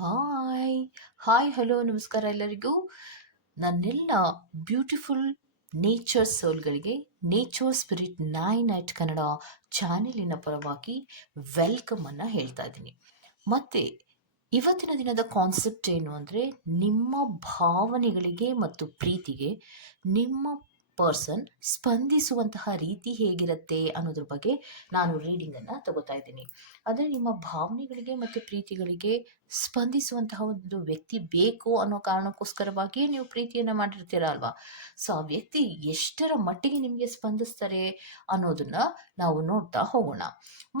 Hi hi hello ನಮಸ್ಕಾರ ಎಲ್ಲರಿಗೂ. ನನ್ನೆಲ್ಲ ಬ್ಯೂಟಿಫುಲ್ ನೇಚರ್ ಸೋಲ್ಗಳಿಗೆ ನೇಚರ್ ಸ್ಪಿರಿಟ್ 9 ಕನ್ನಡ ಚಾನೆಲಿನ ಪರವಾಗಿ ವೆಲ್ಕಮ್ ಅನ್ನ ಹೇಳ್ತಾ ಇದ್ದೀನಿ. ಮತ್ತೆ ಇವತ್ತಿನ ದಿನದ ಕಾನ್ಸೆಪ್ಟ್ ಏನು ಅಂದರೆ, ನಿಮ್ಮ ಭಾವನೆಗಳಿಗೆ ಮತ್ತು ಪ್ರೀತಿಗೆ ನಿಮ್ಮ ಪರ್ಸನ್ ಸ್ಪಂದಿಸುವಂತಹ ರೀತಿ ಹೇಗಿರುತ್ತೆ ಅನ್ನೋದ್ರ ಬಗ್ಗೆ ನಾನು ರೀಡಿಂಗನ್ನು ತಗೋತಾ ಇದ್ದೀನಿ. ಆದರೆ ನಿಮ್ಮ ಭಾವನೆಗಳಿಗೆ ಮತ್ತು ಪ್ರೀತಿಗಳಿಗೆ ಸ್ಪಂದಿಸುವಂತಹ ಒಂದು ವ್ಯಕ್ತಿ ಬೇಕು ಅನ್ನೋ ಕಾರಣಕ್ಕೋಸ್ಕರವಾಗಿಯೇ ನೀವು ಪ್ರೀತಿಯನ್ನು ಮಾಡಿರ್ತೀರ ಅಲ್ವಾ. ಸೊ ಆ ವ್ಯಕ್ತಿ ಎಷ್ಟರ ಮಟ್ಟಿಗೆ ನಿಮಗೆ ಸ್ಪಂದಿಸ್ತಾರೆ ಅನ್ನೋದನ್ನ ನಾವು ನೋಡ್ತಾ ಹೋಗೋಣ.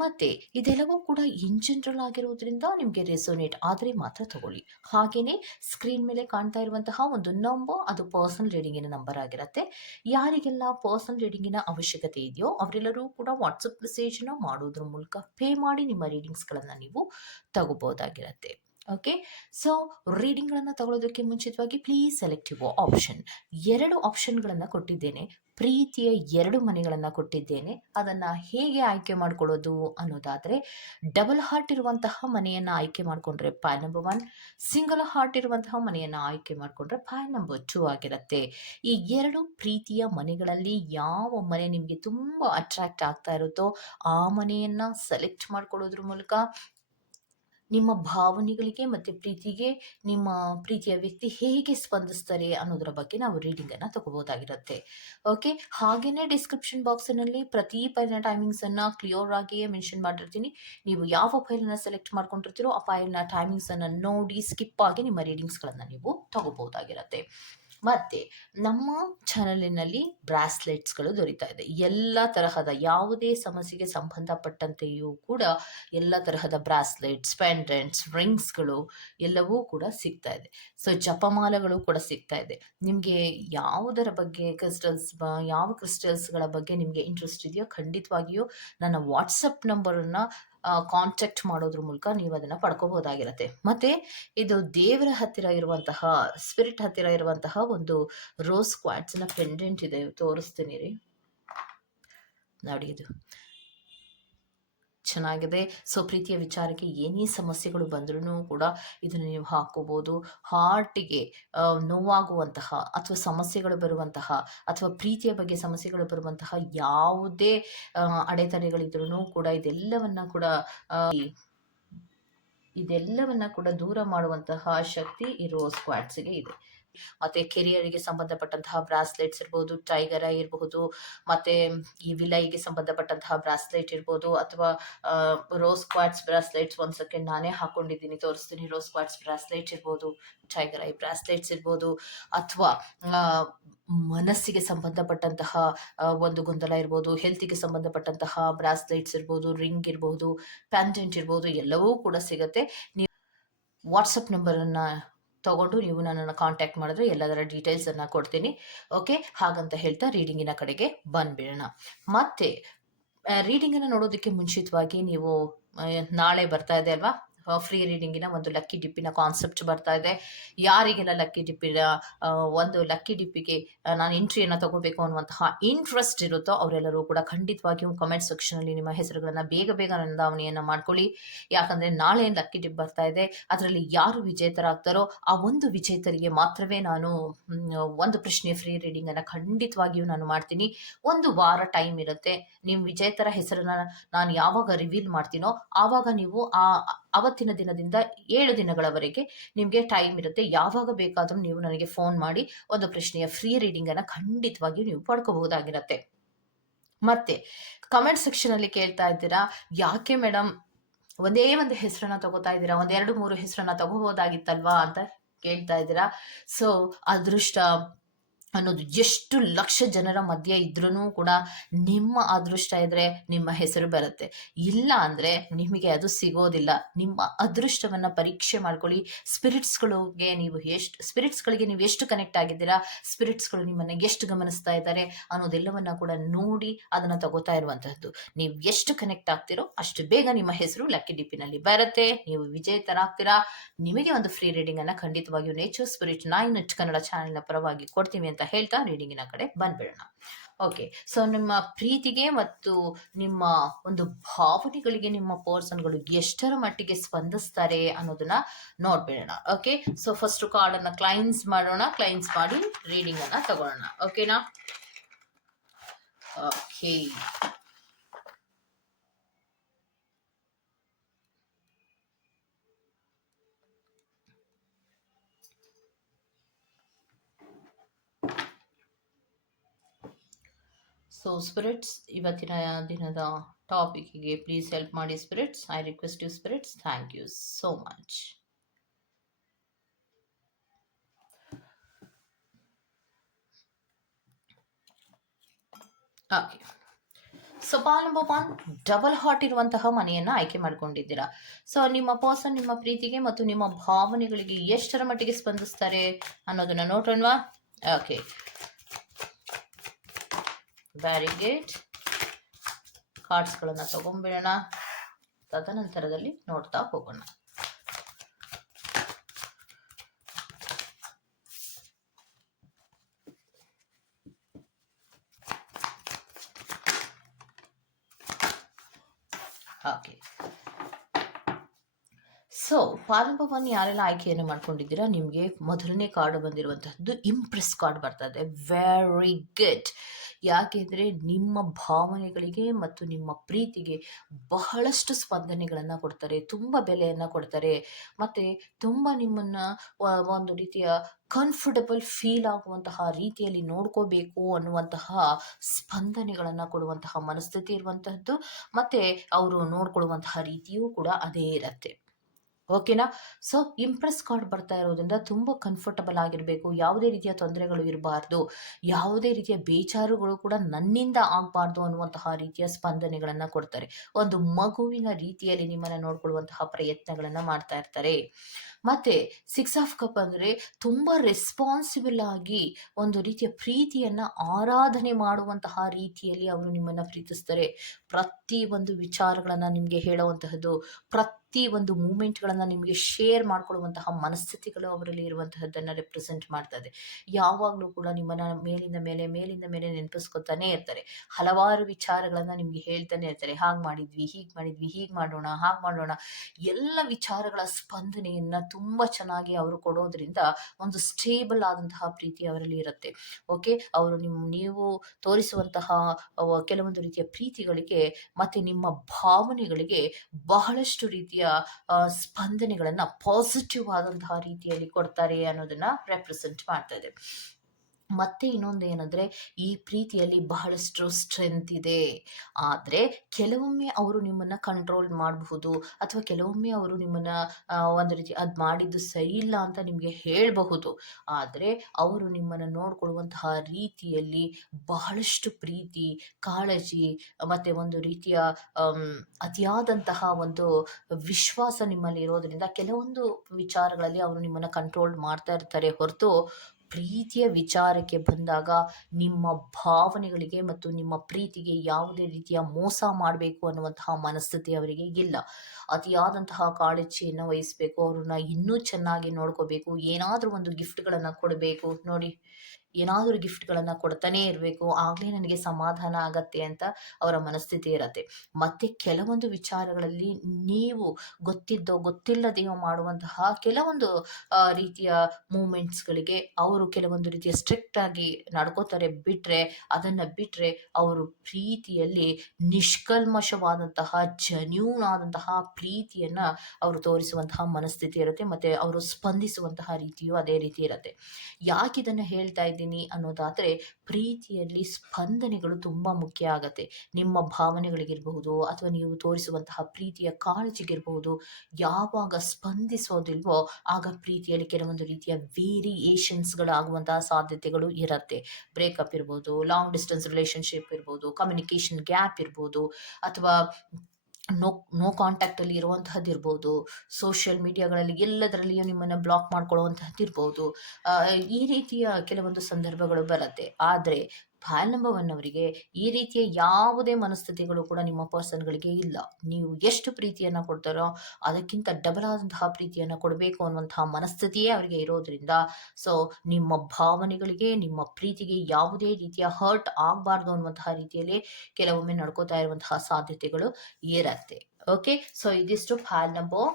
ಮತ್ತೆ ಇದೆಲ್ಲವೂ ಕೂಡ ಇನ್ ಜನರಲ್ ಆಗಿರೋದ್ರಿಂದ ನಿಮಗೆ ರೆಸೋನೇಟ್ ಆದರೆ ಮಾತ್ರ ತಗೊಳ್ಳಿ. ಹಾಗೇನೆ ಸ್ಕ್ರೀನ್ ಮೇಲೆ ಕಾಣ್ತಾ ಇರುವಂತಹ ಒಂದು ನಂಬರ್, ಅದು ಪರ್ಸನಲ್ ರೀಡಿಂಗಿನ ನಂಬರ್ ಆಗಿರುತ್ತೆ. ಯಾರಿಗೆಲ್ಲ ಪರ್ಸನಲ್ ರೀಡಿಂಗಿನ ಅವಶ್ಯಕತೆ ಇದೆಯೋ ಅವರೆಲ್ಲರೂ ಕೂಡ ವಾಟ್ಸಪ್ ಮೆಸೇಜ್ನ ಮಾಡೋದ್ರ ಮೂಲಕ ಪೇ ಮಾಡಿ ನಿಮ್ಮ ರೀಡಿಂಗ್ಸ್ಗಳನ್ನು ನೀವು ತಗೋಬಹುದಾಗಿರುತ್ತೆ. ಓಕೆ, ಸೊ ರೀಡಿಂಗ್ಗಳನ್ನು ತಗೊಳ್ಳೋದಕ್ಕೆ ಮುಂಚಿತವಾಗಿ ಪ್ಲೀಸ್ ಸೆಲೆಕ್ಟ್ ಯುವರ್ ಆಪ್ಷನ್. 2 ಆಪ್ಷನ್ಗಳನ್ನು ಕೊಟ್ಟಿದ್ದೇನೆ, ಪ್ರೀತಿಯ 2 ಮನೆಗಳನ್ನು ಕೊಟ್ಟಿದ್ದೇನೆ. ಅದನ್ನು ಹೇಗೆ ಆಯ್ಕೆ ಮಾಡ್ಕೊಳ್ಳೋದು ಅನ್ನೋದಾದರೆ, ಡಬಲ್ ಹಾರ್ಟ್ ಇರುವಂತಹ ಮನೆಯನ್ನು ಆಯ್ಕೆ ಮಾಡಿಕೊಂಡ್ರೆ ಪಾಯ್ ನಂಬರ್ 1, ಸಿಂಗಲ್ ಹಾರ್ಟ್ ಇರುವಂತಹ ಮನೆಯನ್ನು ಆಯ್ಕೆ ಮಾಡಿಕೊಂಡ್ರೆ ಪಾಯ್ ನಂಬರ್ 2 ಆಗಿರುತ್ತೆ. ಈ 2 ಪ್ರೀತಿಯ ಮನೆಗಳಲ್ಲಿ ಯಾವ ಮನೆ ನಿಮಗೆ ತುಂಬ ಅಟ್ರಾಕ್ಟ್ ಆಗ್ತಾ ಇರುತ್ತೋ ಆ ಮನೆಯನ್ನು ಸೆಲೆಕ್ಟ್ ಮಾಡ್ಕೊಳ್ಳೋದ್ರ ಮೂಲಕ ನಿಮ್ಮ ಭಾವನೆಗಳಿಗೆ ಮತ್ತು ಪ್ರೀತಿಗೆ ನಿಮ್ಮ ಪ್ರೀತಿಯ ವ್ಯಕ್ತಿ ಹೇಗೆ ಸ್ಪಂದಿಸ್ತಾರೆ ಅನ್ನೋದರ ಬಗ್ಗೆ ನಾವು ರೀಡಿಂಗನ್ನು ತಗೋಬೋದಾಗಿರುತ್ತೆ. ಓಕೆ, ಹಾಗೆಯೇ ಡಿಸ್ಕ್ರಿಪ್ಷನ್ ಬಾಕ್ಸಿನಲ್ಲಿ ಪ್ರತಿ ಫೈಲ್ನ ಟೈಮಿಂಗ್ಸನ್ನು ಕ್ಲಿಯರ್ ಆಗಿಯೇ ಮೆನ್ಷನ್ ಮಾಡಿರ್ತೀನಿ. ನೀವು ಯಾವ ಫೈಲನ್ನು ಸೆಲೆಕ್ಟ್ ಮಾಡ್ಕೊಂಡಿರ್ತೀರೋ ಆ ಫೈಲ್ನ ಟೈಮಿಂಗ್ಸನ್ನು ನೋಡಿ ಸ್ಕಿಪ್ ಆಗಿ ನಿಮ್ಮ ರೀಡಿಂಗ್ಸ್ಗಳನ್ನು ನೀವು ತಗೋಬೋದಾಗಿರುತ್ತೆ. ಮತ್ತು ನಮ್ಮ ಚಾನಲಿನಲ್ಲಿ ಬ್ರಾಸ್ಲೆಟ್ಸ್ಗಳು ದೊರೀತಾ ಇದೆ. ಎಲ್ಲ ತರಹದ ಯಾವುದೇ ಸಮಸ್ಯೆಗೆ ಸಂಬಂಧಪಟ್ಟಂತೆಯೂ ಕೂಡ ಎಲ್ಲ ತರಹದ ಬ್ರಾಸ್ಲೆಟ್ಸ್, ಪೆಂಡೆಂಟ್ಸ್, ರಿಂಗ್ಸ್ಗಳು ಎಲ್ಲವೂ ಕೂಡ ಸಿಗ್ತಾ ಇದೆ. ಸೊ ಜಪಮಾಲೆಗಳು ಕೂಡ ಸಿಗ್ತಾ ಇದೆ. ನಿಮಗೆ ಯಾವುದರ ಬಗ್ಗೆ ಯಾವ ಕ್ರಿಸ್ಟಲ್ಸ್ಗಳ ಬಗ್ಗೆ ನಿಮಗೆ ಇಂಟ್ರೆಸ್ಟ್ ಇದೆಯೋ ಖಂಡಿತವಾಗಿಯೂ ನನ್ನ ವಾಟ್ಸಪ್ ನಂಬರನ್ನು ಕಾಂಟ್ಯಾಕ್ಟ್ ಮಾಡೋದ್ರ ಮೂಲಕ ನೀವು ಅದನ್ನು ಪಡ್ಕೋಬೋದಾಗಿರುತ್ತೆ. ಮತ್ತು ಇದು ದೇವರ ಹತ್ತಿರ ಇರುವಂತಹ, ಸ್ಪಿರಿಟ್ ಹತ್ತಿರ ಇರುವಂತಹ ಒಂದು ರೋಸ್ ಕ್ವಾಟ್ಸ್ನ ಪೆಂಡೆಂಟ್ ಇದೆ, ತೋರಿಸ್ತೀನಿ ರೀ. ನೋಡಿ, ಇದು ಚೆನ್ನಾಗಿದೆ. ಸೊ ಪ್ರೀತಿಯ ವಿಚಾರಕ್ಕೆ ಏನೇ ಸಮಸ್ಯೆಗಳು ಬಂದ್ರೂ ಕೂಡ ಇದನ್ನು ನೀವು ಹಾಕೋಬೋದು. ಹಾರ್ಟಿಗೆ ನೋವಾಗುವಂತಹ ಅಥವಾ ಸಮಸ್ಯೆಗಳು ಬರುವಂತಹ ಅಥವಾ ಪ್ರೀತಿಯ ಬಗ್ಗೆ ಸಮಸ್ಯೆಗಳು ಬರುವಂತಹ ಯಾವುದೇ ಅಡೆತಡೆಗಳಿದ್ರೂ ಕೂಡ ಇದೆಲ್ಲವನ್ನ ಕೂಡ ದೂರ ಮಾಡುವಂತಹ ಶಕ್ತಿ ಈ ರೋಸ್ ಕ್ವಾಟ್ಸ್ಗೆ ಇದೆ. ಮತ್ತೆ ಕೆರಿಯರಿಗೆ ಸಂಬಂಧಪಟ್ಟಂತಹ ಬ್ರಾಸ್ಲೆಟ್ಸ್ ಇರ್ಬೋದು, ಟೈಗರ್ ಐ ಇರಬಹುದು, ಮತ್ತೆ ಈ ವಿಲೈಗೆ ಸಂಬಂಧಪಟ್ಟಂತಹ ಬ್ರಾಸ್ಲೆಟ್ ಇರ್ಬೋದು, ಅಥವಾ ರೋಸ್ ಕ್ವಾಟ್ಸ್ ಬ್ರಾಸ್ಲೆಟ್ಸ್. ಒಂದು ಸೆಕೆಂಡ್, ನಾನೇ ಹಾಕೊಂಡಿದ್ದೀನಿ, ತೋರಿಸ್ತೀನಿ. ರೋಸ್ ಕ್ವಾಟ್ಸ್ ಬ್ರಾಸ್ಲೆಟ್ ಇರ್ಬೋದು, ಟೈಗರ್ ಐ ಬ್ರಾಸ್ಲೆಟ್ಸ್ ಇರ್ಬೋದು, ಅಥವಾ ಮನಸ್ಸಿಗೆ ಸಂಬಂಧಪಟ್ಟಂತಹ ಒಂದು ಗೊಂದಲ ಇರ್ಬೋದು, ಹೆಲ್ತಿಗೆ ಸಂಬಂಧಪಟ್ಟಂತಹ ಬ್ರಾಸ್ಲೆಟ್ಸ್ ಇರ್ಬೋದು, ರಿಂಗ್ ಇರ್ಬೋದು, ಪ್ಯಾಂಡೆಂಟ್ ಇರ್ಬೋದು, ಎಲ್ಲವೂ ಕೂಡ ಸಿಗುತ್ತೆ. ನೀವು ವಾಟ್ಸಪ್ ನಂಬರನ್ನು ತಗೊಂಡು ನೀವು ನನ್ನನ್ನು ಕಾಂಟ್ಯಾಕ್ಟ್ ಮಾಡಿದ್ರೆ ಎಲ್ಲದರ ಡೀಟೇಲ್ಸನ್ನು ಕೊಡ್ತೀನಿ. ಓಕೆ, ಹಾಗಂತ ಹೇಳ್ತಾ ರೀಡಿಂಗಿನ ಕಡೆಗೆ ಬಂದ್ಬಿಡೋಣ. ಮತ್ತು ರೀಡಿಂಗನ್ನು ನೋಡೋದಕ್ಕೆ ಮುಂಚಿತವಾಗಿ ನೀವು ನಾಳೆ ಬರ್ತಾ ಇದೆ ಅಲ್ವಾ, ಫ್ರೀ ರೀಡಿಂಗಿನ ಒಂದು ಲಕ್ಕಿ ಡಿಪ್ಪಿನ ಕಾನ್ಸೆಪ್ಟ್ ಬರ್ತಾ ಇದೆ. ಯಾರಿಗೆಲ್ಲ ಲಕ್ಕಿ ಡಿಪ್ಪಿನ ಒಂದು ಲಕ್ಕಿ ಡಿಪ್ಪಿಗೆ ನಾನು ಎಂಟ್ರಿಯನ್ನು ತಗೋಬೇಕು ಅನ್ನುವಂತಹ ಇಂಟ್ರೆಸ್ಟ್ ಇರುತ್ತೋ ಅವರೆಲ್ಲರೂ ಕೂಡ ಖಂಡಿತವಾಗಿಯೂ ಕಮೆಂಟ್ ಸೆಕ್ಷನಲ್ಲಿ ನಿಮ್ಮ ಹೆಸರುಗಳನ್ನು ಬೇಗ ಬೇಗ ನೋಂದಾವಣೆಯನ್ನು ಮಾಡ್ಕೊಳ್ಳಿ. ಯಾಕಂದರೆ ನಾಳೆ ಲಕ್ಕಿ ಡಿಪ್ ಬರ್ತಾ ಇದೆ. ಅದರಲ್ಲಿ ಯಾರು ವಿಜೇತರಾಗ್ತಾರೋ ಆ ಒಂದು ವಿಜೇತರಿಗೆ ಮಾತ್ರವೇ ನಾನು ಒಂದು ಪ್ರಶ್ನೆ ಫ್ರೀ ರೀಡಿಂಗನ್ನು ಖಂಡಿತವಾಗಿಯೂ ನಾನು ಮಾಡ್ತೀನಿ. 1 ವಾರ ಟೈಮ್ ಇರುತ್ತೆ. ನಿಮ್ಮ ವಿಜೇತರ ಹೆಸರನ್ನು ನಾನು ಯಾವಾಗ ರಿವೀಲ್ ಮಾಡ್ತೀನೋ ಆವಾಗ ನೀವು ಅವತ್ತಿನ ದಿನದಿಂದ 7 ದಿನಗಳವರೆಗೆ ನಿಮಗೆ ಟೈಮ್ ಇರುತ್ತೆ. ಯಾವಾಗ ಬೇಕಾದರೂ ನೀವು ನನಗೆ ಫೋನ್ ಮಾಡಿ ಒಂದು ಪ್ರಶ್ನೆಯ ಫ್ರೀ ರೀಡಿಂಗನ್ನು ಖಂಡಿತವಾಗಿಯೂ ನೀವು ಪಡ್ಕೋಬಹುದಾಗಿರುತ್ತೆ. ಮತ್ತೆ ಕಮೆಂಟ್ ಸೆಕ್ಷನ್ ಅಲ್ಲಿ ಕೇಳ್ತಾ ಇದ್ದೀರಾ, ಯಾಕೆ ಮೇಡಮ್ ಒಂದೇ ಒಂದು ಹೆಸರನ್ನ ತಗೋತಾ ಇದ್ದೀರಾ, 1, 2, 3 ಹೆಸರನ್ನ ತಗೋಬಹುದಾಗಿತ್ತಲ್ವಾ ಅಂತ ಕೇಳ್ತಾ ಇದ್ದೀರಾ. ಸೊ ಅದೃಷ್ಟ ಅನ್ನೋದು ಎಷ್ಟು ಲಕ್ಷ ಜನರ ಮಧ್ಯೆ ಇದ್ರೂ ಕೂಡ ನಿಮ್ಮ ಅದೃಷ್ಟ ಇದ್ರೆ ನಿಮ್ಮ ಹೆಸರು ಬರುತ್ತೆ, ಇಲ್ಲ ಅಂದರೆ ನಿಮಗೆ ಅದು ಸಿಗೋದಿಲ್ಲ. ನಿಮ್ಮ ಅದೃಷ್ಟವನ್ನು ಪರೀಕ್ಷೆ ಮಾಡ್ಕೊಳ್ಳಿ. ಸ್ಪಿರಿಟ್ಸ್ಗಳಿಗೆ ನೀವು ಎಷ್ಟು ಕನೆಕ್ಟ್ ಆಗಿದ್ದೀರಾ, ಸ್ಪಿರಿಟ್ಸ್ಗಳು ನಿಮ್ಮನ್ನು ಎಷ್ಟು ಗಮನಿಸ್ತಾ ಇದ್ದಾರೆ ಅನ್ನೋದೆಲ್ಲವನ್ನ ಕೂಡ ನೋಡಿ ಅದನ್ನು ತಗೋತಾ ಇರುವಂತಹದ್ದು. ನೀವು ಎಷ್ಟು ಕನೆಕ್ಟ್ ಆಗ್ತಿರೋ ಅಷ್ಟು ಬೇಗ ನಿಮ್ಮ ಹೆಸರು ಲಕ್ಕಿ ಡಿಪ್ಪಿನಲ್ಲಿ ಬರುತ್ತೆ, ನೀವು ವಿಜೇತರಾಗ್ತೀರಾ. ನಿಮಗೆ ಒಂದು ಫ್ರೀ ರೀಡಿಂಗ್ ಅನ್ನು ಖಂಡಿತವಾಗಿಯೂ ನೇಚರ್ ಸ್ಪಿರಿಟ್ 9 ಕನ್ನಡ ಚಾನೆಲ್ನ ಪರವಾಗಿ ಕೊಡ್ತೀವಿ ಅಂತ ಅಂತ ಹೇಳ್ತಾ ರೀಡಿಂಗಿನ ಕಡೆ ಬಂದ್ಬಿಡೋಣ. ಓಕೆ, ಸೊ ನಿಮ್ಮ ಪ್ರೀತಿಗೆ ಮತ್ತು ನಿಮ್ಮ ಒಂದು ಭಾವನೆಗಳಿಗೆ ನಿಮ್ಮ ಪರ್ಸನ್ಗಳು ಎಷ್ಟರ ಮಟ್ಟಿಗೆ ಸ್ಪಂದಿಸ್ತಾರೆ ಅನ್ನೋದನ್ನ ನೋಡ್ಬಿಡೋಣ. ಓಕೆ, ಸೊ ಫಸ್ಟ್ ಕಾರ್ಡ್ ಅನ್ನ ಕ್ಲೈನ್ಸ್ ಮಾಡೋಣ. ಕ್ಲೈನ್ಸ್ ಮಾಡಿ ರೀಡಿಂಗ್ ಅನ್ನ ತಗೊಳ್ಳೋಣ. ಓಕೆನಾ? ಓಕೆ, ಸೊ ಸ್ಪಿರಿಟ್ಸ್, ಇವತ್ತಿನ ದಿನದ ಟಾಪಿಕ್ಗೆ ಪ್ಲೀಸ್ ಹೆಲ್ಪ್ ಮಾಡಿ spirits. I request you spirits. Thank you so much. Okay, so pile number 1, double heart ಇರುವಂತಹ ಮನೆಯನ್ನ ಆಯ್ಕೆ ಮಾಡ್ಕೊಂಡಿದ್ದೀರಾ. ಸೊ ನಿಮ್ಮ ಪರ್ಸನ್ ನಿಮ್ಮ ಪ್ರೀತಿಗೆ ಮತ್ತು ನಿಮ್ಮ ಭಾವನೆಗಳಿಗೆ ಎಷ್ಟರ ಮಟ್ಟಿಗೆ ಸ್ಪಂದಿಸ್ತಾರೆ ಅನ್ನೋದನ್ನ ನೋಡೋಣವಾ? Okay, very good. ಕಾರ್ಡ್ಸ್ಗಳನ್ನ ತಗೊಂಡ್ಬಿಡೋಣ, ತದನಂತರದಲ್ಲಿ ನೋಡ್ತಾ ಹೋಗೋಣ. ಓಕೆ, ಸೊ ಪಾಲಂಬವನ್ನು ಯಾರೆಲ್ಲ ಆಯ್ಕೆಯನ್ನು ಮಾಡ್ಕೊಂಡಿದ್ದೀರಾ, ನಿಮಗೆ ಮೊದಲನೇ ಕಾರ್ಡ್ ಬಂದಿರುವಂತಹದ್ದು ಇಂಪ್ರೆಸ್ ಕಾರ್ಡ್ ಬರ್ತಾ ಇದೆ. Very good. ಯಾಕೆಂದರೆ ನಿಮ್ಮ ಭಾವನೆಗಳಿಗೆ ಮತ್ತು ನಿಮ್ಮ ಪ್ರೀತಿಗೆ ಬಹಳಷ್ಟು ಸ್ಪಂದನೆಗಳನ್ನು ಕೊಡ್ತಾರೆ, ತುಂಬ ಬೆಲೆಯನ್ನು ಕೊಡ್ತಾರೆ, ಮತ್ತು ತುಂಬ ನಿಮ್ಮನ್ನು ಒಂದು ರೀತಿಯ ಕಂಫರ್ಟಬಲ್ ಫೀಲ್ ಆಗುವಂತಹ ರೀತಿಯಲ್ಲಿ ನೋಡ್ಕೋಬೇಕು ಅನ್ನುವಂತಹ ಸ್ಪಂದನೆಗಳನ್ನು ಕೊಡುವಂತಹ ಮನಸ್ಥಿತಿ ಇರುವಂತಹದ್ದು, ಮತ್ತು ಅವರು ನೋಡ್ಕೊಳ್ಳುವಂತಹ ರೀತಿಯೂ ಕೂಡ ಅದೇ ಇರುತ್ತೆ. ಓಕೆನಾ? ಸೊ ಇಂಪ್ರೆಸ್ ಕಾರ್ಡ್ ಬರ್ತಾ ಇರೋದ್ರಿಂದ ತುಂಬ ಕಂಫರ್ಟಬಲ್ ಆಗಿರಬೇಕು, ಯಾವುದೇ ರೀತಿಯ ತೊಂದರೆಗಳು ಇರಬಾರ್ದು, ಯಾವುದೇ ರೀತಿಯ ಬೇಜಾರುಗಳು ಕೂಡ ನನ್ನಿಂದ ಆಗಬಾರ್ದು ಅನ್ನುವಂತಹ ರೀತಿಯ ಸ್ಪಂದನೆಗಳನ್ನು ಕೊಡ್ತಾರೆ. ಒಂದು ಮಗುವಿನ ರೀತಿಯಲ್ಲಿ ನಿಮ್ಮನ್ನು ನೋಡ್ಕೊಳ್ಳುವಂತಹ ಪ್ರಯತ್ನಗಳನ್ನು ಮಾಡ್ತಾ ಇರ್ತಾರೆ. ಮತ್ತೆ 6 ಆಫ್ ಕಪ್ ಅಂದರೆ ತುಂಬ ರೆಸ್ಪಾನ್ಸಿಬಲ್ ಆಗಿ ಒಂದು ರೀತಿಯ ಪ್ರೀತಿಯನ್ನು ಆರಾಧನೆ ಮಾಡುವಂತಹ ರೀತಿಯಲ್ಲಿ ಅವರು ನಿಮ್ಮನ್ನು ಪ್ರೀತಿಸ್ತಾರೆ. ಪ್ರತಿ ಒಂದು ವಿಚಾರಗಳನ್ನು ನಿಮಗೆ ಹೇಳುವಂತಹದ್ದು, ಪ್ರತಿ ಒಂದು ಮೂಮೆಂಟ್ಗಳನ್ನು ನಿಮಗೆ ಶೇರ್ ಮಾಡಿಕೊಡುವಂತಹ ಮನಸ್ಥಿತಿಗಳು ಅವರಲ್ಲಿ ಇರುವಂತಹದ್ದನ್ನು ರೆಪ್ರೆಸೆಂಟ್ ಮಾಡ್ತದೆ. ಯಾವಾಗಲೂ ಕೂಡ ನಿಮ್ಮನ್ನು ಮೇಲಿಂದ ಮೇಲೆ ನೆನಪಿಸ್ಕೊತಾನೆ ಇರ್ತಾರೆ. ಹಲವಾರು ವಿಚಾರಗಳನ್ನು ನಿಮಗೆ ಹೇಳ್ತಾನೆ ಇರ್ತಾರೆ. ಹಾಗೆ ಮಾಡಿದ್ವಿ, ಹೀಗೆ ಮಾಡೋಣ, ಹಾಗೆ ಮಾಡೋಣ. ಎಲ್ಲ ವಿಚಾರಗಳ ಸ್ಪಂದನೆಯನ್ನು ತುಂಬ ಚೆನ್ನಾಗಿ ಅವರು ಕೊಡೋದ್ರಿಂದ ಒಂದು ಸ್ಟೇಬಲ್ ಆದಂತಹ ಪ್ರೀತಿ ಅವರಲ್ಲಿ ಇರುತ್ತೆ. ಓಕೆ, ಅವರು ನೀವು ತೋರಿಸುವಂತಹ ಕೆಲವೊಂದು ರೀತಿಯ ಪ್ರೀತಿಗಳಿಗೆ ಮತ್ತು ನಿಮ್ಮ ಭಾವನೆಗಳಿಗೆ ಬಹಳಷ್ಟು ರೀತಿಯ ಸ್ಪಂದನೆಗಳನ್ನು ಪಾಸಿಟಿವ್ ಆದಂತಹ ರೀತಿಯಲ್ಲಿ ಕೊಡ್ತಾರೆ ಅನ್ನೋದನ್ನ ರೆಪ್ರೆಸೆಂಟ್ ಮಾಡ್ತದೆ. ಮತ್ತೆ ಇನ್ನೊಂದು ಏನಂದರೆ, ಈ ಪ್ರೀತಿಯಲ್ಲಿ ಬಹಳಷ್ಟು ಸ್ಟ್ರೆಂತ್ ಇದೆ. ಆದರೆ ಕೆಲವೊಮ್ಮೆ ಅವರು ನಿಮ್ಮನ್ನು ಕಂಟ್ರೋಲ್ ಮಾಡಬಹುದು, ಅಥವಾ ಕೆಲವೊಮ್ಮೆ ಅವರು ನಿಮ್ಮನ್ನು ಒಂದು ರೀತಿ ಅದು ಮಾಡಿದ್ದು ಸರಿ ಇಲ್ಲ ಅಂತ ನಿಮಗೆ ಹೇಳಬಹುದು. ಆದರೆ ಅವರು ನಿಮ್ಮನ್ನು ನೋಡಿಕೊಳ್ಳುವಂತಹ ರೀತಿಯಲ್ಲಿ ಬಹಳಷ್ಟು ಪ್ರೀತಿ, ಕಾಳಜಿ ಮತ್ತು ಒಂದು ರೀತಿಯ ಅತಿಯಾದಂತಹ ಒಂದು ವಿಶ್ವಾಸ ನಿಮ್ಮಲ್ಲಿ ಇರೋದರಿಂದ ಕೆಲವೊಂದು ವಿಚಾರಗಳಲ್ಲಿ ಅವರು ನಿಮ್ಮನ್ನು ಕಂಟ್ರೋಲ್ ಮಾಡ್ತಾ ಇರ್ತಾರೆ ಹೊರತು, ಪ್ರೀತಿಯ ವಿಚಾರಕ್ಕೆ ಬಂದಾಗ ನಿಮ್ಮ ಭಾವನೆಗಳಿಗೆ ಮತ್ತು ನಿಮ್ಮ ಪ್ರೀತಿಗೆ ಯಾವುದೇ ರೀತಿಯ ಮೋಸ ಮಾಡಬೇಕು ಅನ್ನುವಂತಹ ಮನಸ್ಥಿತಿ ಅವರಿಗೆ ಇಲ್ಲ. ಅತಿಯಾದಂತಹ ಕಾಳಜಿಯನ್ನು ವಹಿಸಬೇಕು, ಅವ್ರನ್ನ ಇನ್ನೂ ಚೆನ್ನಾಗಿ ನೋಡ್ಕೋಬೇಕು, ಏನಾದರೂ ಒಂದು ಗಿಫ್ಟ್ಗಳನ್ನು ಕೊಡಬೇಕು. ನೋಡಿ, ಏನಾದರೂ ಗಿಫ್ಟ್ಗಳನ್ನು ಕೊಡ್ತಾನೇ ಇರಬೇಕು, ಆಗಲೇ ನನಗೆ ಸಮಾಧಾನ ಆಗತ್ತೆ ಅಂತ ಅವರ ಮನಸ್ಥಿತಿ ಇರತ್ತೆ. ಮತ್ತು ಕೆಲವೊಂದು ವಿಚಾರಗಳಲ್ಲಿ ನೀವು ಗೊತ್ತಿದ್ದೋ ಗೊತ್ತಿಲ್ಲದೆಯೋ ಮಾಡುವಂತಹ ಕೆಲವೊಂದು ರೀತಿಯ ಮೂಮೆಂಟ್ಸ್ಗಳಿಗೆ ಅವರು ಕೆಲವೊಂದು ರೀತಿಯ ಸ್ಟ್ರಿಕ್ಟ್ ಆಗಿ ನಡ್ಕೋತಾರೆ. ಅದನ್ನು ಬಿಟ್ಟರೆ ಅವರು ಪ್ರೀತಿಯಲ್ಲಿ ನಿಷ್ಕಲ್ಮಶವಾದಂತಹ ಜೆನ್ಯೂನ್ ಆದಂತಹ ಪ್ರೀತಿಯನ್ನು ಅವರು ತೋರಿಸುವಂತಹ ಮನಸ್ಥಿತಿ ಇರುತ್ತೆ, ಮತ್ತು ಅವರು ಸ್ಪಂದಿಸುವಂತಹ ರೀತಿಯು ಅದೇ ರೀತಿ ಇರುತ್ತೆ. ಯಾಕೆ ಇದನ್ನು ಹೇಳ್ತಾ ಇದ್ದೀನಿ ಅನ್ನೋದಾದರೆ, ಪ್ರೀತಿಯಲ್ಲಿ ಸ್ಪಂದನೆಗಳು ತುಂಬ ಮುಖ್ಯ ಆಗತ್ತೆ. ನಿಮ್ಮ ಭಾವನೆಗಳಿಗಿರಬಹುದು, ಅಥವಾ ನೀವು ತೋರಿಸುವಂತಹ ಪ್ರೀತಿಯ ಕಾಳಜಿಗಿರಬಹುದು, ಯಾವಾಗ ಸ್ಪಂದಿಸೋದಿಲ್ವೋ ಆಗ ಪ್ರೀತಿಯಲ್ಲಿ ಕೆಲವೊಂದು ರೀತಿಯ ವೇರಿಯೇಷನ್ಸ್ಗಳಾಗುವಂತಹ ಸಾಧ್ಯತೆಗಳು ಇರುತ್ತೆ. ಬ್ರೇಕಪ್ ಇರ್ಬೋದು, ಲಾಂಗ್ ಡಿಸ್ಟೆನ್ಸ್ ರಿಲೇಷನ್ಶಿಪ್ ಇರ್ಬೋದು, ಕಮ್ಯುನಿಕೇಷನ್ ಗ್ಯಾಪ್ ಇರ್ಬೋದು, ಅಥವಾ ನೋ ಕಾಂಟ್ಯಾಕ್ಟಲ್ಲಿ ಇರುವಂತಹದ್ದು ಇರ್ಬೋದು, ಸೋಷಿಯಲ್ ಮೀಡಿಯಾಗಳಲ್ಲಿ ಎಲ್ಲದರಲ್ಲಿಯೂ ನಿಮ್ಮನ್ನು ಬ್ಲಾಕ್ ಮಾಡ್ಕೊಳ್ಳುವಂತಹದ್ದು ಇರ್ಬೋದು. ಈ ರೀತಿಯ ಕೆಲವೊಂದು ಸಂದರ್ಭಗಳು ಬರುತ್ತೆ. ಆದರೆ ಫೈಲ್ ನಂಬರ್ 1 ಅವರಿಗೆ ಈ ರೀತಿಯ ಯಾವುದೇ ಮನಸ್ಥಿತಿಗಳು ಕೂಡ ನಿಮ್ಮ ಪರ್ಸನ್ಗಳಿಗೆ ಇಲ್ಲ. ನೀವು ಎಷ್ಟು ಪ್ರೀತಿಯನ್ನ ಕೊಡ್ತಾರೋ ಅದಕ್ಕಿಂತ ಡಬಲ್ ಆದಂತಹ ಪ್ರೀತಿಯನ್ನ ಕೊಡಬೇಕು ಅನ್ನುವಂತಹ ಮನಸ್ಥಿತಿಯೇ ಅವರಿಗೆ ಇರೋದ್ರಿಂದ, ಸೊ ನಿಮ್ಮ ಭಾವನೆಗಳಿಗೆ, ನಿಮ್ಮ ಪ್ರೀತಿಗೆ ಯಾವುದೇ ರೀತಿಯ ಹರ್ಟ್ ಆಗಬಾರ್ದು ಅನ್ನುವಂತಹ ರೀತಿಯಲ್ಲಿ ಕೆಲವೊಮ್ಮೆ ನಡ್ಕೋತಾ ಇರುವಂತಹ ಸಾಧ್ಯತೆಗಳು ಇರತ್ತೆ. ಓಕೆ, ಸೊ ಇದಿಷ್ಟು ಫೈಲ್ ನಂಬರ್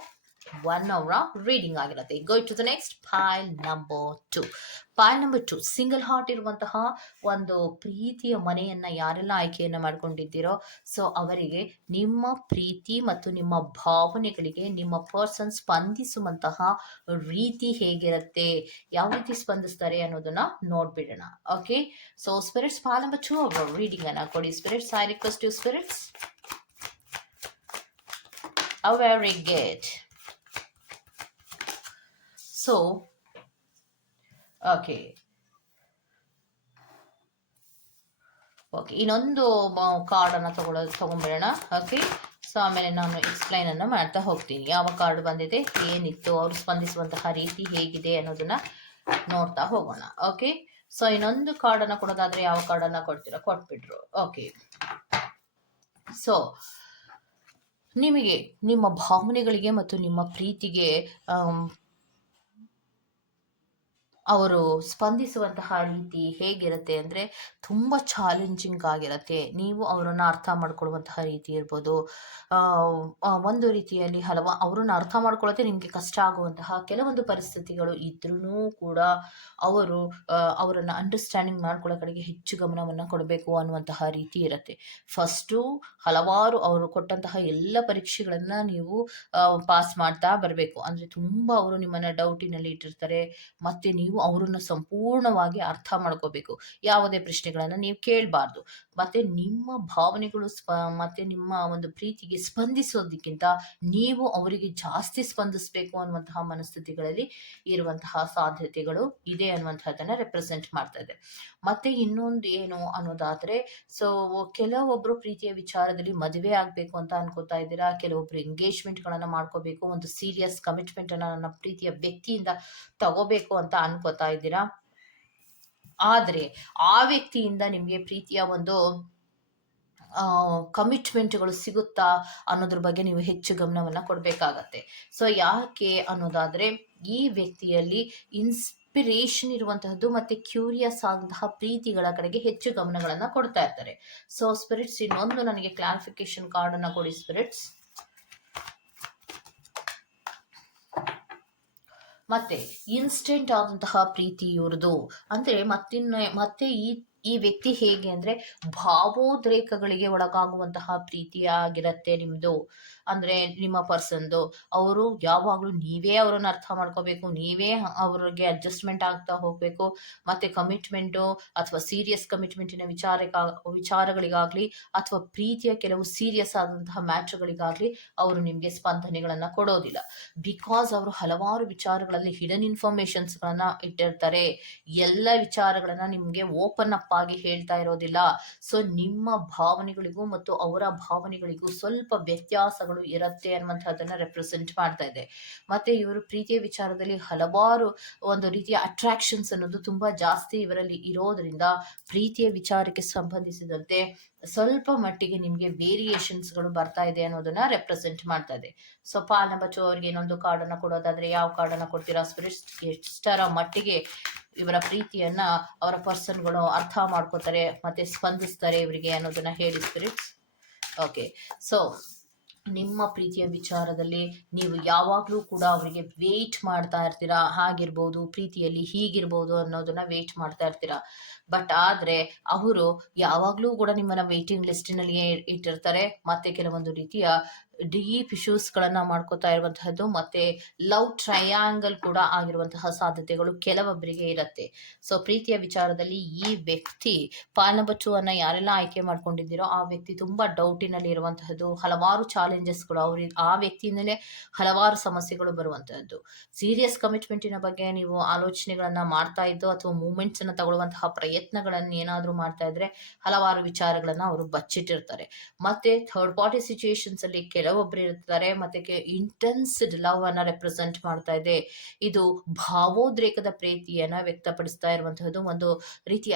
1 ಅವರ ರೀಡಿಂಗ್ ಆಗಿರುತ್ತೆ. Go to the next pile number 2. Pile number 2 single heart ಇರುವಂತಹ ಒಂದು ಪ್ರೀತಿಯ ಮನೆಯನ್ನ ಯಾರೆಲ್ಲ ಆಯ್ಕೆಯನ್ನ ಮಾಡ್ಕೊಂಡಿದ್ದೀರೋ, ಸೊ ಅವರಿಗೆ ನಿಮ್ಮ ಪ್ರೀತಿ ಮತ್ತು ನಿಮ್ಮ ಭಾವನೆಗಳಿಗೆ ನಿಮ್ಮ ಪರ್ಸನ್ ಸ್ಪಂದಿಸುವಂತಹ ರೀತಿ ಹೇಗಿರುತ್ತೆ, ಯಾವ ರೀತಿ ಸ್ಪಂದಿಸ್ತಾರೆ ಅನ್ನೋದನ್ನ ನೋಡ್ಬಿಡೋಣ. Okay, so spirits file number 2 ಅವರ ರೀಡಿಂಗ್ ಅನ್ನ ಕೊಡಿ. Spirits, I request you spirits. Very good. So okay, ಇನ್ನೊಂದು ಕಾರ್ಡ್ ಅನ್ನ ತಗೊಂಡ್ಬಿಡೋಣ. ಓಕೆ, ಸೊ ಆಮೇಲೆ ನಾನು ಎಕ್ಸ್ಪ್ಲೈನ್ ಅನ್ನು ಮಾಡ್ತಾ ಹೋಗ್ತೀನಿ. ಯಾವ ಕಾರ್ಡ್ ಬಂದಿದೆ, ಏನಿತ್ತು, ಅವರು ಸ್ಪಂದಿಸುವಂತಹ ರೀತಿ ಹೇಗಿದೆ ಅನ್ನೋದನ್ನ ನೋಡ್ತಾ ಹೋಗೋಣ. ಓಕೆ, ಸೊ ಇನ್ನೊಂದು ಕಾರ್ಡ್ ಅನ್ನ ಕೊಡೋದಾದ್ರೆ ಯಾವ ಕಾರ್ಡ್ ಅನ್ನ ಕೊಡ್ತೀರಾ, ಕೊಟ್ಬಿಟ್ರು. ಓಕೆ, ಸೊ ನಿಮಗೆ ನಿಮ್ಮ ಭಾವನೆಗಳಿಗೆ ಮತ್ತು ನಿಮ್ಮ ಪ್ರೀತಿಗೆ ಅವರು ಸ್ಪಂದಿಸುವಂತಹ ರೀತಿ ಹೇಗಿರುತ್ತೆ ಅಂದರೆ ತುಂಬ ಚಾಲೆಂಜಿಂಗ್ ಆಗಿರುತ್ತೆ. ನೀವು ಅವರನ್ನು ಅರ್ಥ ಮಾಡ್ಕೊಳ್ಳುವಂತಹ ರೀತಿ ಇರ್ಬೋದು. ಒಂದು ರೀತಿಯಲ್ಲಿ ಅವರನ್ನು ಅರ್ಥ ಮಾಡ್ಕೊಳ್ಳೋದೇ ನಿಮಗೆ ಕಷ್ಟ ಆಗುವಂತಹ ಕೆಲವೊಂದು ಪರಿಸ್ಥಿತಿಗಳು ಇದ್ರೂ ಕೂಡ ಅವರು ಅವರನ್ನು ಅಂಡರ್ಸ್ಟ್ಯಾಂಡಿಂಗ್ ಮಾಡ್ಕೊಳ್ಳೋ ಕಡೆಗೆ ಹೆಚ್ಚು ಗಮನವನ್ನು ಕೊಡಬೇಕು ಅನ್ನುವಂತಹ ರೀತಿ ಇರುತ್ತೆ. ಫಸ್ಟು ಹಲವಾರು ಅವರು ಕೊಟ್ಟಂತಹ ಎಲ್ಲ ಪರೀಕ್ಷೆಗಳನ್ನು ನೀವು ಪಾಸ್ ಮಾಡ್ತಾ ಬರಬೇಕು. ಅಂದರೆ ತುಂಬ ಅವರು ನಿಮ್ಮನ್ನು ಡೌಟಿನಲ್ಲಿ ಇಟ್ಟಿರ್ತಾರೆ. ಮತ್ತೆ ನೀವು ಅವರನ್ನು ಸಂಪೂರ್ಣವಾಗಿ ಅರ್ಥ ಮಾಡ್ಕೋಬೇಕು. ಯಾವುದೇ ಪ್ರಶ್ನೆಗಳನ್ನು ನೀವು ಕೇಳಬಾರ್ದು. ಮತ್ತೆ ನಿಮ್ಮ ಭಾವನೆಗಳು ಮತ್ತೆ ನಿಮ್ಮ ಒಂದು ಪ್ರೀತಿಗೆ ಸ್ಪಂದಿಸೋದಕ್ಕಿಂತ ನೀವು ಅವರಿಗೆ ಜಾಸ್ತಿ ಸ್ಪಂದಿಸಬೇಕು ಅನ್ನುವಂತಹ ಮನಸ್ಥಿತಿಗಳಲ್ಲಿ ಇರುವಂತಹ ಸಾಧ್ಯತೆಗಳು ಇದೆ ಅನ್ನುವಂಥದ್ದನ್ನ ರೆಪ್ರೆಸೆಂಟ್ ಮಾಡ್ತಾ ಇದೆ. ಮತ್ತೆ ಇನ್ನೊಂದು ಏನು ಅನ್ನೋದಾದ್ರೆ, ಸೊ ಕೆಲವೊಬ್ರು ಪ್ರೀತಿಯ ವಿಚಾರದಲ್ಲಿ ಮದುವೆ ಆಗ್ಬೇಕು ಅಂತ ಅನ್ಕೋತಾ ಇದ್ದೀರಾ, ಕೆಲವೊಬ್ರು ಎಂಗೇಜ್ಮೆಂಟ್ ಗಳನ್ನ ಮಾಡ್ಕೋಬೇಕು, ಒಂದು ಸೀರಿಯಸ್ ಕಮಿಟ್ಮೆಂಟ್ ಅನ್ನ ನನ್ನ ಪ್ರೀತಿಯ ವ್ಯಕ್ತಿಯಿಂದ ತಗೋಬೇಕು ಅಂತ ಅನ್ಕೋತಾ ಇದ್ದೀರಾ. ಆದ್ರೆ ಆ ವ್ಯಕ್ತಿಯಿಂದ ನಿಮ್ಗೆ ಪ್ರೀತಿಯ ಒಂದು ಕಮಿಟ್ಮೆಂಟ್ಗಳು ಸಿಗುತ್ತಾ ಅನ್ನೋದ್ರ ಬಗ್ಗೆ ನೀವು ಹೆಚ್ಚು ಗಮನವನ್ನ ಕೊಡ್ಬೇಕಾಗತ್ತೆ. ಸೊ ಯಾಕೆ ಅನ್ನೋದಾದ್ರೆ, ಈ ವ್ಯಕ್ತಿಯಲ್ಲಿ ಇನ್ಸ್ಪಿರೇಷನ್ ಇರುವಂತಹದ್ದು ಮತ್ತೆ ಕ್ಯೂರಿಯಸ್ ಆದಂತಹ ಪ್ರೀತಿಗಳ ಕಡೆಗೆ ಹೆಚ್ಚು ಗಮನಗಳನ್ನ ಕೊಡ್ತಾ ಇರ್ತಾರೆ. ಸೊ ಸ್ಪಿರಿಟ್ಸ್, ಇನ್ನೊಂದು ನನಗೆ ಕ್ಲಾರಿಫಿಕೇಶನ್ ಕಾರ್ಡ್ ಅನ್ನ ಕೊಡಿ ಸ್ಪಿರಿಟ್ಸ್. ಮತ್ತೆ ಇನ್ಸ್ಟೆಂಟ್ ಆದಂತಹ ಪ್ರೀತಿ ಇವ್ರದು ಅಂದ್ರೆ ಮತ್ತೆ ಈ ವ್ಯಕ್ತಿ ಹೇಗೆ ಅಂದ್ರೆ ಭಾವೋದ್ರೇಕಗಳಿಗೆ ಒಳಗಾಗುವಂತಹ ಪ್ರೀತಿಯಾಗಿರತ್ತೆ ನಿಮ್ದು. ಅಂದ್ರೆ ನಿಮ್ಮ ಪರ್ಸನ್ದು ಅವರು ಯಾವಾಗ್ಲೂ ನೀವೇ ಅವರನ್ನು ಅರ್ಥ ಮಾಡ್ಕೋಬೇಕು, ನೀವೇ ಅವ್ರಿಗೆ ಅಡ್ಜಸ್ಟ್ಮೆಂಟ್ ಆಗ್ತಾ ಹೋಗ್ಬೇಕು. ಮತ್ತೆ ಕಮಿಟ್ಮೆಂಟು ಅಥವಾ ಸೀರಿಯಸ್ ಕಮಿಟ್ಮೆಂಟಿನ ವಿಚಾರಗಳಿಗಾಗ್ಲಿ ಅಥವಾ ಪ್ರೀತಿಯ ಕೆಲವು ಸೀರಿಯಸ್ ಆದಂತಹ ಮ್ಯಾಟ್ರ್ಗಳಿಗಾಗ್ಲಿ ಅವರು ನಿಮ್ಗೆ ಸ್ಪಂದನೆಗಳನ್ನ ಕೊಡೋದಿಲ್ಲ. ಬಿಕಾಸ್ ಅವರು ಹಲವಾರು ವಿಚಾರಗಳಲ್ಲಿ ಹಿಡನ್ ಇನ್ಫಾರ್ಮೇಶನ್ಸ್ ಗಳನ್ನ ಇಟ್ಟಿರ್ತಾರೆ. ಎಲ್ಲ ವಿಚಾರಗಳನ್ನ ನಿಮ್ಗೆ ಓಪನ್ ಅಪ್ ಆಗಿ ಹೇಳ್ತಾ ಇರೋದಿಲ್ಲ. ಸೊ ನಿಮ್ಮ ಭಾವನೆಗಳಿಗೂ ಮತ್ತು ಅವರ ಭಾವನೆಗಳಿಗೂ ಸ್ವಲ್ಪ ವ್ಯತ್ಯಾಸಗಳು ಇರುತ್ತೆ ಅನ್ನುವಂಥದ್ದನ್ನ ರೆಪ್ರೆಸೆಂಟ್ ಮಾಡ್ತಾ ಇದೆ. ಮತ್ತೆ ಇವರು ಪ್ರೀತಿಯ ವಿಚಾರದಲ್ಲಿ ಹಲವಾರು ಒಂದು ರೀತಿಯ ಅಟ್ರಾಕ್ಷನ್ಸ್ ಅನ್ನೋದು ತುಂಬಾ ಜಾಸ್ತಿ ಇವರಲ್ಲಿ ಇರೋದ್ರಿಂದ ಪ್ರೀತಿಯ ವಿಚಾರಕ್ಕೆ ಸಂಬಂಧಿಸಿದಂತೆ ಸ್ವಲ್ಪ ಮಟ್ಟಿಗೆ ನಿಮ್ಗೆ ವೇರಿಯೇಷನ್ಸ್ಗಳು ಬರ್ತಾ ಇದೆ ಅನ್ನೋದನ್ನ ರೆಪ್ರೆಸೆಂಟ್ ಮಾಡ್ತಾ ಇದೆ. ಸೊ ಫೈಲ್ ನಂಬರ್ 2 ಅವರಿಗೆ ಇನ್ನೊಂದು ಕಾರ್ಡ್ ಅನ್ನ ಕೊಡೋದಾದ್ರೆ ಯಾವ ಕಾರ್ಡ್ ಅನ್ನ ಕೊಡ್ತೀರಾ ಸ್ಪಿರಿಟ್ಸ್? ಎಷ್ಟರ ಮಟ್ಟಿಗೆ ಇವರ ಪ್ರೀತಿಯನ್ನ ಅವರ ಪರ್ಸನ್ಗಳು ಅರ್ಥ ಮಾಡ್ಕೋತಾರೆ ಮತ್ತೆ ಸ್ಪಂದಿಸ್ತಾರೆ ಇವರಿಗೆ ಅನ್ನೋದನ್ನ ಹೇಳಿ ಸ್ಪಿರಿಟ್ಸ್. ಓಕೆ, ಸೊ ನಿಮ್ಮ ಪ್ರೀತಿಯ ವಿಚಾರದಲ್ಲಿ ನೀವು ಯಾವಾಗಲೂ ಕೂಡ ಅವರಿಗೆ ವೇಟ್ ಮಾಡ್ತಾ ಇರ್ತೀರಾ. ಹಾಗಿರ್ಬೋದು, ಪ್ರೀತಿಯಲ್ಲಿ ಹೀಗಿರ್ಬೋದು ಅನ್ನೋದನ್ನ ವೇಟ್ ಮಾಡ್ತಾ ಇರ್ತೀರಾ. ಬಟ್ ಆದ್ರೆ ಅವರು ಯಾವಾಗ್ಲೂ ಕೂಡ ನಿಮ್ಮನ್ನ ವೇಟಿಂಗ್ ಲಿಸ್ಟಿನಲ್ಲಿಯೇ ಇಟ್ಟಿರ್ತಾರೆ. ಮತ್ತೆ ಕೆಲವೊಂದು ರೀತಿಯ ಡೀಪ್ ಇಶ್ಯೂಸ್ ಗಳನ್ನ ಮಾಡ್ಕೋತಾ ಇರುವಂತಹದ್ದು ಮತ್ತೆ ಲವ್ ಟ್ರಯಾಂಗಲ್ ಕೂಡ ಆಗಿರುವಂತಹ ಸಾಧ್ಯತೆಗಳು ಕೆಲವೊಬ್ಬರಿಗೆ ಇರುತ್ತೆ. ಸೊ ಪ್ರೀತಿಯ ವಿಚಾರದಲ್ಲಿ ಈ ವ್ಯಕ್ತಿ ಫೈಲ್ ನಂಬರ್ 2 ಅನ್ನ ಯಾರೆಲ್ಲ ಆಯ್ಕೆ ಮಾಡ್ಕೊಂಡಿದ್ದೀರೋ ಆ ವ್ಯಕ್ತಿ ತುಂಬಾ ಡೌಟಿನಲ್ಲಿ ಇರುವಂತಹದ್ದು, ಹಲವಾರು ಚಾಲೆಂಜಸ್ಗಳು ಅವ್ರಿಗೆ ಆ ವ್ಯಕ್ತಿಯಿಂದಲೇ ಹಲವಾರು ಸಮಸ್ಯೆಗಳು ಬರುವಂತಹದ್ದು. ಸೀರಿಯಸ್ ಕಮಿಟ್ಮೆಂಟಿನ ಬಗ್ಗೆ ನೀವು ಆಲೋಚನೆಗಳನ್ನ ಮಾಡ್ತಾ ಇದ್ದು ಅಥವಾ ಮೂವ್ಮೆಂಟ್ಸ್ ಅನ್ನ ತಗೊಳ್ಳುವಂತಹ ಪ್ರಯತ್ನ ಯತ್ನಗಳನ್ನು ಏನಾದರೂ ಮಾಡ್ತಾ ಇದ್ರೆ ಹಲವಾರು ವಿಚಾರಗಳನ್ನ ಅವರು ಬಚ್ಚಿಟ್ಟಿರ್ತಾರೆ. ಮತ್ತೆ ಥರ್ಡ್ ಪಾರ್ಟಿ ಸಿಚುಯೇಷನ್ಸ್ ಅಲ್ಲಿ ಕೆಲವೊಬ್ರು ಇರ್ತಾರೆ, ಮತ್ತೆ ಇಂಟೆನ್ಸ್ಡ್ ಲವ್ ಅನ್ನ ರೆಪ್ರೆಸೆಂಟ್ ಮಾಡ್ತಾ ಇದೆ. ಇದು ಭಾವೋದ್ರೇಕದ ಪ್ರೀತಿಯನ್ನ ವ್ಯಕ್ತಪಡಿಸ್ತಾ ಇರುವಂತಹದ್ದು. ಒಂದು ರೀತಿಯ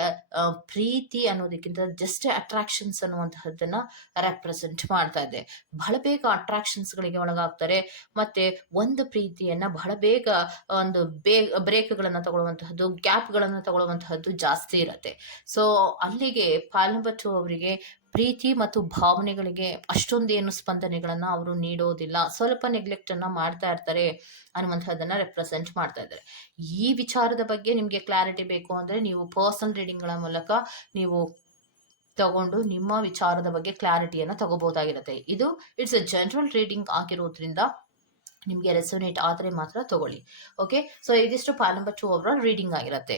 ಪ್ರೀತಿ ಅನ್ನೋದಕ್ಕಿಂತ ಜಸ್ಟ್ ಅಟ್ರಾಕ್ಷನ್ಸ್ ಅನ್ನುವಂತಹದ್ದನ್ನ ರೆಪ್ರೆಸೆಂಟ್ ಮಾಡ್ತಾ ಇದೆ. ಬಹಳ ಬೇಗ ಅಟ್ರಾಕ್ಷನ್ಸ್ ಗಳಿಗೆ ಒಳಗಾಗ್ತಾರೆ, ಮತ್ತೆ ಒಂದು ಪ್ರೀತಿಯನ್ನ ಬಹಳ ಬೇಗ ಒಂದು ಬ್ರೇಕ್ಗಳನ್ನ ತಗೊಳ್ಳುವಂತಹದ್ದು, ಗ್ಯಾಪ್ ಗಳನ್ನ ತಗೊಳ್ಳುವಂತಹದ್ದು ಜಾಸ್ತಿ ಇರತ್ತೆ. ಸೊ ಅಲ್ಲಿಗೆ ಪಾಲ್ ನಂಬರ್ 2 ಅವರಿಗೆ ಪ್ರೀತಿ ಮತ್ತು ಭಾವನೆಗಳಿಗೆ ಅಷ್ಟೊಂದೇನು ಸ್ಪಂದನೆಗಳನ್ನ ಅವರು ನೀಡೋದಿಲ್ಲ, ಸ್ವಲ್ಪ ನೆಗ್ಲೆಕ್ಟ್ ಅನ್ನ ಮಾಡ್ತಾ ಇರ್ತಾರೆ ಅನ್ನುವಂಥದ್ದನ್ನ ರೆಪ್ರೆಸೆಂಟ್ ಮಾಡ್ತಾ ಇದ್ದಾರೆ. ಈ ವಿಚಾರದ ಬಗ್ಗೆ ನಿಮ್ಗೆ ಕ್ಲಾರಿಟಿ ಬೇಕು ಅಂದ್ರೆ ನೀವು ಪರ್ಸನಲ್ ರೀಡಿಂಗ್ ಗಳ ಮೂಲಕ ನೀವು ತಗೊಂಡು ನಿಮ್ಮ ವಿಚಾರದ ಬಗ್ಗೆ ಕ್ಲಾರಿಟಿಯನ್ನ ತಗೋಬಹುದಾಗಿರುತ್ತೆ. ಇದು ಇಟ್ಸ್ ಅ ಜನರಲ್ ರೀಡಿಂಗ್ ಆಗಿರೋದ್ರಿಂದ ನಿಮಗೆ ರೆಸೊನೇಟ್ ಆದರೆ ಮಾತ್ರ ತಗೊಳ್ಳಿ. ಓಕೆ, ಸೊ ಇದಿಷ್ಟು ಪಾಲ್ ನಂಬರ್ 2 ಅವರ ರೀಡಿಂಗ್ ಆಗಿರುತ್ತೆ.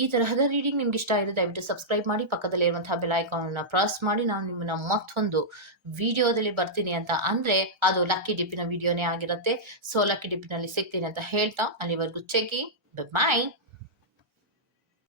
ಈ ತರಹದ ರೀಡಿಂಗ್ ನಿಮ್ಗೆ ಇಷ್ಟ ಆಗಿದೆ ದಯವಿಟ್ಟು ಸಬ್ಸ್ಕ್ರೈಬ್ ಮಾಡಿ, ಪಕ್ಕದಲ್ಲಿ ಇರುವಂತಹ ಬೆಲ್ ಐಕಾನ್ ಅನ್ನ ಪ್ರೆಸ್ ಮಾಡಿ. ನಾನು ನಿಮ್ಮನ್ನ ಮತ್ತೊಂದು ವಿಡಿಯೋದಲ್ಲಿ ಬರ್ತೀನಿ ಅಂತ ಅಂದ್ರೆ ಅದು ಲಕ್ಕಿ ಡಿಪ್ಪಿನ ವಿಡಿಯೋನೇ ಆಗಿರುತ್ತೆ. ಸೊ ಲಕ್ಕಿ ಡಿಪ್ಪಿನಲ್ಲಿ ಸಿಗ್ತೀನಿ ಅಂತ ಹೇಳ್ತಾ ಅಲ್ಲಿವರೆಗೂ ಚೆಕ್. ಬಾಯ್.